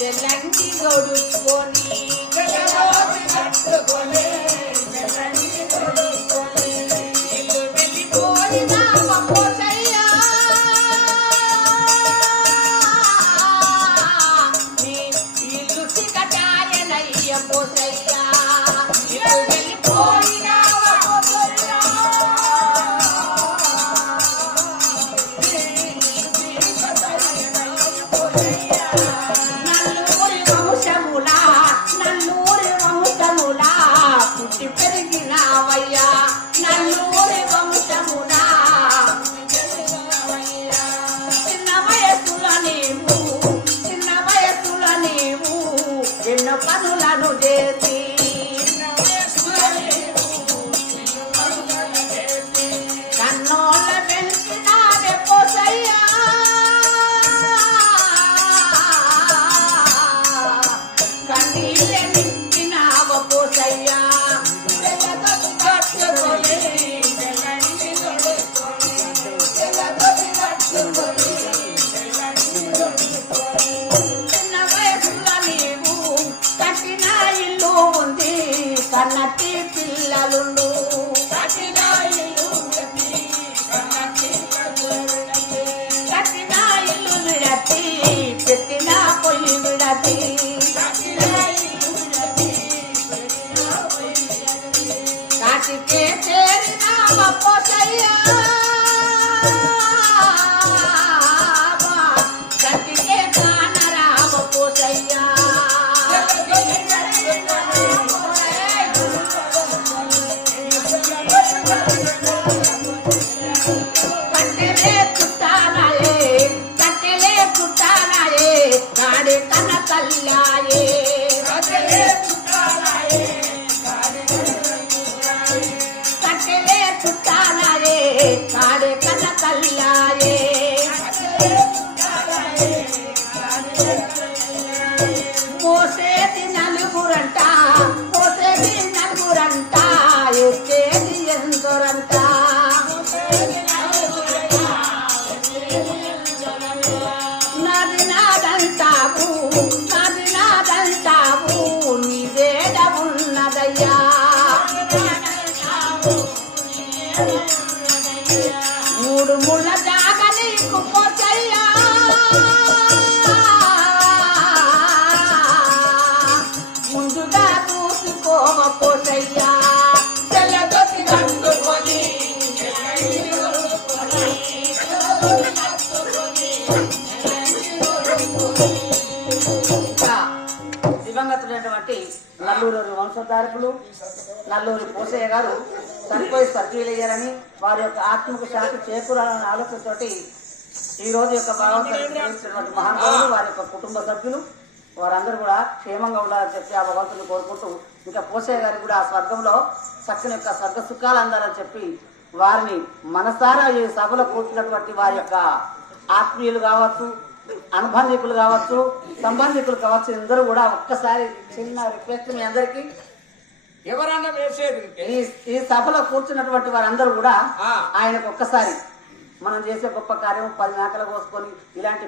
చెల్లంటి గొడుక్కొని కట్టుకొని కన్నటి పిల్లలుండు. కట్టినాయిలు పెట్టిన పొయ్యి విడతి కాటికే మూడు ముళ్ళ జాగ నీకు పోసయ్యా దివంగతుడైనటువంటి నల్లూరు వంశధారకులు నల్లూరు పోసయ్య గారు చనిపోయి సర్జీలయ్యారని వారి యొక్క ఆత్మకు శాంతి చేకూరాలనే ఆలోచనతోటి ఈ రోజు యొక్క భాగవతున్నటువంటి మహానుభావులు వారి యొక్క కుటుంబ సభ్యులు వారందరూ కూడా క్షేమంగా ఉండాలని చెప్పి ఆ భగవంతుని కోరుకుంటూ ఇంకా పోసయ్య గారికి కూడా ఆ స్వర్గంలో చక్కని యొక్క స్వర్గ సుఖాలు అందాలని చెప్పి వారిని మనసారా ఈ సభలో కూర్చున్నటువంటి వారి యొక్క ఆత్మీయులు కావచ్చు అనుబంధికులు కావచ్చు సంబంధికులు కావచ్చు అందరూ కూడా ఒక్కసారి చిన్న రిక్వెస్ట్ మీ అందరికీ ఎవరన్నా వేసేది ఈ ఈ సభలో కూర్చున్నటువంటి వారందరూ కూడా. ఆయనకు ఒక్కసారి మనం చేసే గొప్ప కార్యం పది మేకలు కోసుకొని ఇలాంటి